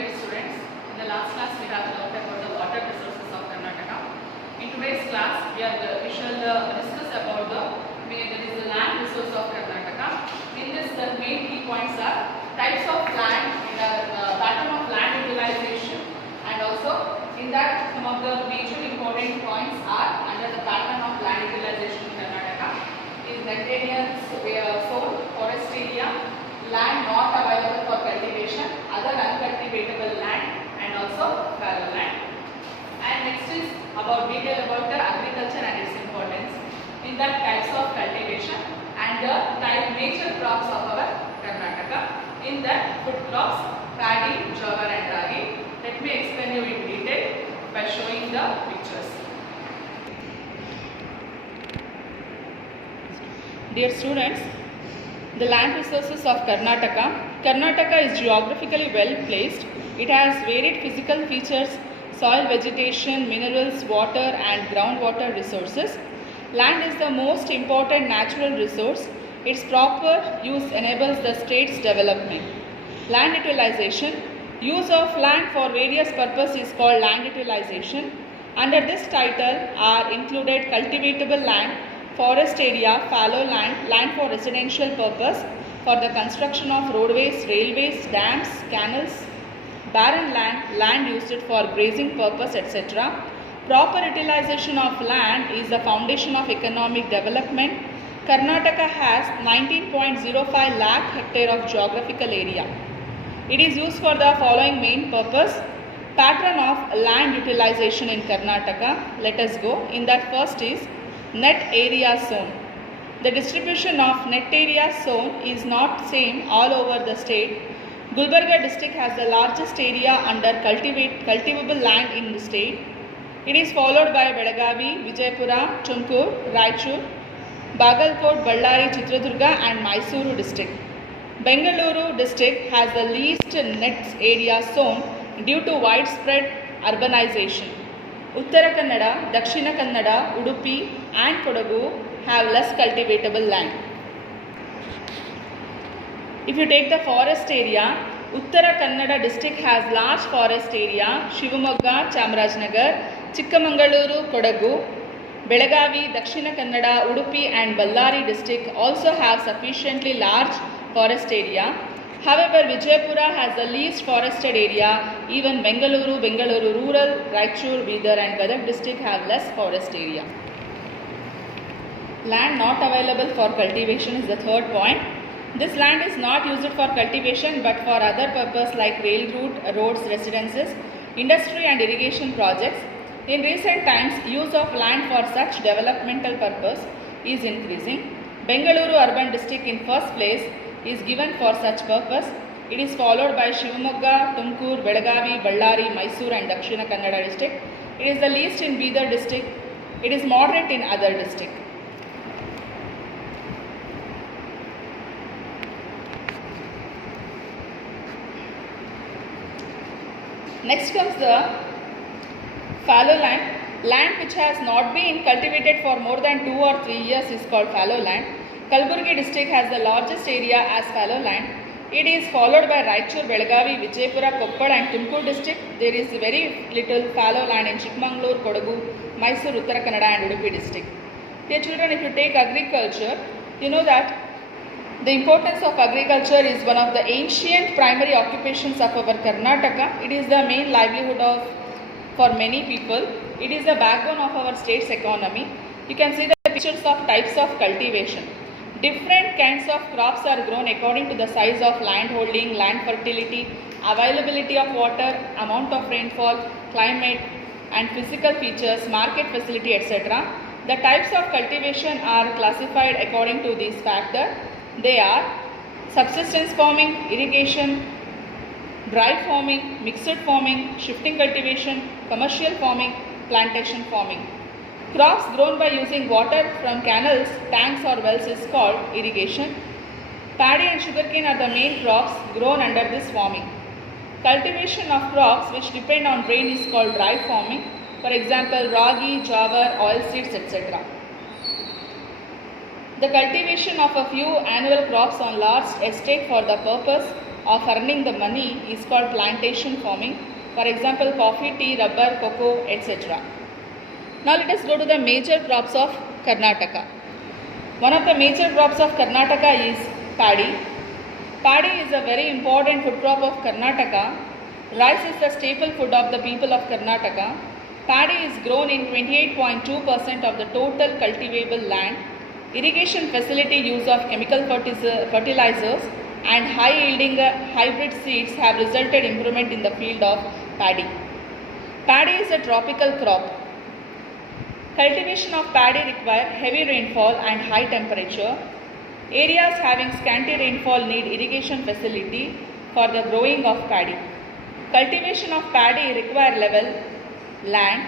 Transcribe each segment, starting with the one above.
dear students. In the last class we have learned about the water resources of Karnataka. In today's class we shall discuss about the land resource of Karnataka. In this the main key points are types of land, pattern of land utilization, and also in that some of the major important points are under the pattern of land utilization in Karnataka is riparian zone, forest area, land not available for cultivation, other uncultivatable land, and also fallow land. And next is about detail about the agriculture and its importance. In that types of cultivation and the type major crops of our Karnataka. In that food crops, paddy, jowar and ragi. Let me explain you in detail by showing the pictures. Dear students, the land resources of Karnataka. Karnataka is geographically well placed. It has varied physical features, soil vegetation, minerals, water and groundwater resources. Land is the most important natural resource. Its proper use enables the state's development. Land utilization. Use of land for various purposes is called land utilization. Under this title are included cultivatable land, forest area, fallow land, land for residential purpose, for the construction of roadways, railways, dams, canals, barren land, land used for grazing purpose, etc. Proper utilization of land is the foundation of economic development. Karnataka has 19.05 lakh hectare of geographical area. It is used for the following main purpose. Pattern of land utilization in Karnataka. Let us go. In that first is net area zone. The distribution of net area zone is not same all over the state. Gulbarga district has the largest area under cultivable land in the state. It is followed by Belagavi, Vijaypura, Tumkur, Raichur, Bagalkot, Ballari, Chitradurga and Mysuru district. Bengaluru district has the least net area zone due to widespread urbanization. Uttara Kannada, Dakshina Kannada, Udupi and Kodagu have less cultivatable land. If you take the forest area, Uttara Kannada district has large forest area. Shivamogga, Chamarajanagar, Chikkamangaluru, Kodagu, Belagavi, Dakshina Kannada, Udupi and Ballari district also have sufficiently large forest area. However, Vijaypura has the least forested area. Even Bengaluru rural, Raichur, Bidar and Gadag district have less forest area. Land not available for cultivation is the third point. This land is not used for cultivation but for other purpose like rail route, roads, residences, industry and irrigation projects. In recent times, use of land for such developmental purpose is increasing. Bengaluru urban district in first place is given for such purpose. It is followed by Shivamogga, Tumkur, Belagavi, Ballari, Mysuru and Dakshina Kannada district. It is the least in Bidar district. It is moderate in other district. Next comes the fallow land. Land which has not been cultivated for more than 2 or 3 years is called fallow land. Kalburgi district has the largest area as fallow land. It is followed by Raichur, Belagavi, Vijaypura, Koppal and Tumkur district. There is very little fallow land in Chikmagalur, Kodagu, Mysuru, Uttara Kannada and Udupi district. Dear children, if you take agriculture, you know that the importance of agriculture is one of the ancient primary occupations of our Karnataka. It is the main livelihood for many people. It is the backbone of our state's economy. You can see the pictures of types of cultivation. Different kinds of crops are grown according to the size of land holding, land fertility, availability of water, amount of rainfall, climate and physical features, market facility, etc. The types of cultivation are classified according to these factors. They are subsistence farming, irrigation, dry farming, mixed farming, shifting cultivation, commercial farming, plantation farming. Crops grown by using water from canals, tanks or wells is called irrigation. Paddy and sugarcane are the main crops grown under this farming. Cultivation of crops which depend on rain is called dry farming. For example, ragi, jowar, oilseeds, etc. The cultivation of a few annual crops on large estate for the purpose of earning the money is called plantation farming. For example, coffee, tea, rubber, cocoa, etc. Now let us go to the major crops of Karnataka. One of the major crops of Karnataka is paddy. Paddy is a very important food crop of Karnataka. Rice is the staple food of the people of Karnataka. Paddy is grown in 28.2% of the total cultivable land. Irrigation facility use of chemical fertilizers and high yielding hybrid seeds have resulted improvement in the field of paddy. Paddy is a tropical crop. Cultivation of paddy require heavy rainfall and high temperature. Areas having scanty rainfall need irrigation facility for the growing of paddy. Cultivation of paddy require level land.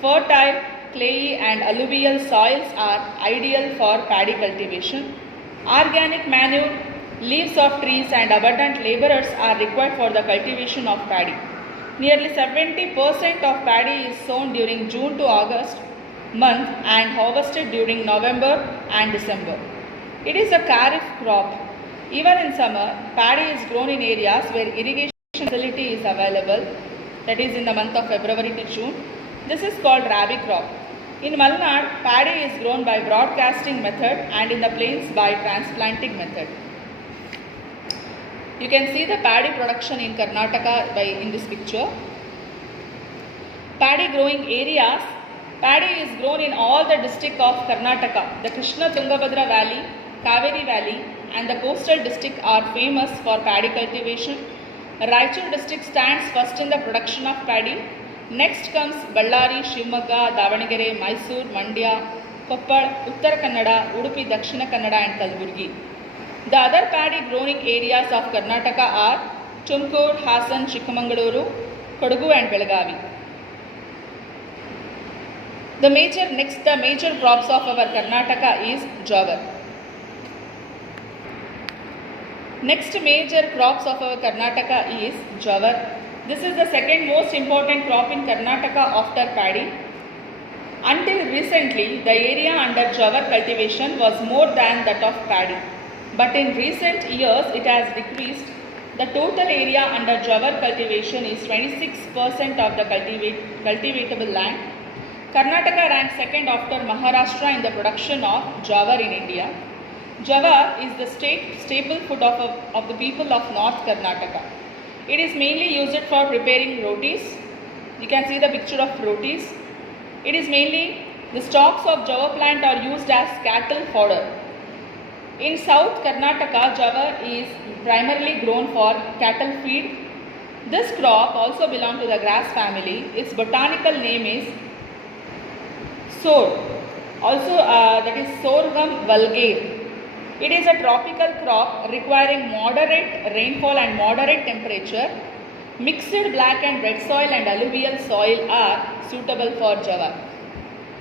Fertile, clayey and alluvial soils are ideal for paddy cultivation. Organic manure, leaves of trees and abundant laborers are required for the cultivation of paddy. Nearly 70% of paddy is sown during June to August month and harvested during November and December. It is a kharif crop. Even in summer, paddy is grown in areas where irrigation facility is available, that is in the month of February to June. This is called rabi crop. In Malnad, paddy is grown by broadcasting method and in the plains by transplanting method. You can see the paddy production in Karnataka in this picture. Paddy growing areas. Paddy is grown in all the districts of Karnataka. The Krishna Tungabhadra Valley, Kaveri Valley and the coastal district are famous for paddy cultivation. Raichur district stands first in the production of paddy. Next comes Ballari, Shivamogga, Davanagere, Mysore, Mandya, Koppal, Uttara Kannada, Udupi, Dakshina Kannada and Kalburgi. The other paddy growing areas of Karnataka are Tumkur, Hassan, Chikkamangaluru, Kodagu and Belagavi. The major crops of our Karnataka is jowar. Next major crops of our Karnataka is jowar. This is the second most important crop in Karnataka after paddy. Until recently, the area under jowar cultivation was more than that of paddy. But in recent years, it has decreased. The total area under jowar cultivation is 26% of the cultivatable land. Karnataka ranks second after Maharashtra in the production of jowar in India. Jowar is the staple food of the people of North Karnataka. It is mainly used for preparing rotis. You can see the picture of rotis. It is mainly the stalks of jowar plant are used as cattle fodder. In South Karnataka, jowar is primarily grown for cattle feed. This crop also belongs to the grass family. Its botanical name is Sor, also that is Sorghum vulgare. It is a tropical crop requiring moderate rainfall and moderate temperature. Mixed black and red soil and alluvial soil are suitable for jowar.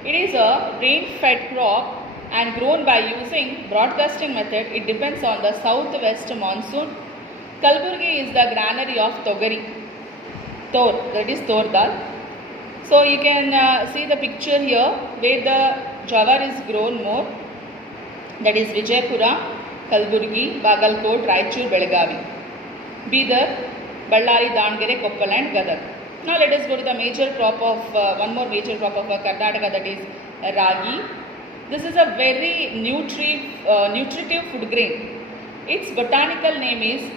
It is a rain-fed crop and grown by using broadcasting method. It depends on the southwest monsoon. Kalburgi is the granary of Togari, that is Tor dal. So you can see the picture here where the jowar is grown more. That is Vijaypura, Kalburgi, Bagalkot, Raichur, Belagavi, Bidar, Ballari, Danagere, Koppal and Gadag. Now let us go to the major crop of one more major crop of Karnataka, that is ragi. This is a very nutritive food grain. Its botanical name is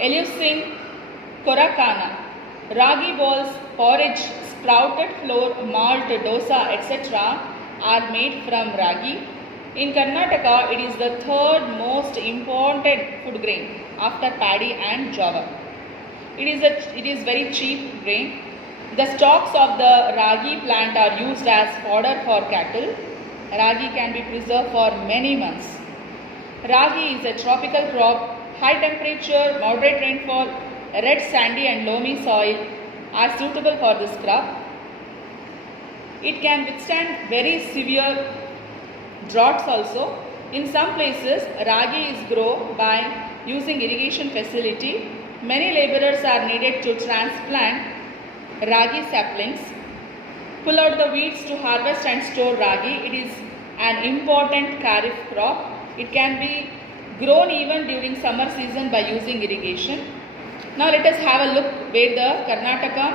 Eleusine coracana. Ragi balls, porridge, sprouted flour, malt, dosa, etc. are made from ragi. In Karnataka, it is the third most important food grain after paddy and jowar. It is very cheap grain. The stalks of the ragi plant are used as fodder for cattle. Ragi can be preserved for many months. Ragi is a tropical crop. High temperature, moderate rainfall, red sandy and loamy soil are suitable for this crop. It can withstand very severe droughts also. In some places, ragi is grown by using irrigation facility. Many laborers are needed to transplant ragi saplings. Pull out the weeds to harvest and store ragi. It is an important kharif crop. It can be grown even during summer season by using irrigation. Now let us have a look where the Karnataka,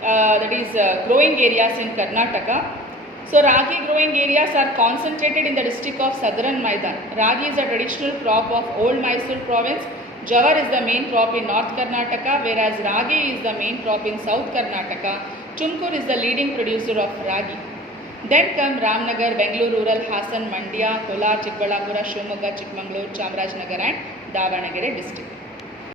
that is growing areas in Karnataka. So ragi growing areas are concentrated in the district of Southern Maidan. Ragi is a traditional crop of old Mysore province. Jawar is the main crop in North Karnataka, whereas ragi is the main crop in South Karnataka. Tumkur is the leading producer of ragi. Then come Ramnagar, Bengaluru rural, Hassan, Mandya, Kolar, Chikbalapura, Shivamogga, Chikmagalur, Chamarajanagar and Davanagere district.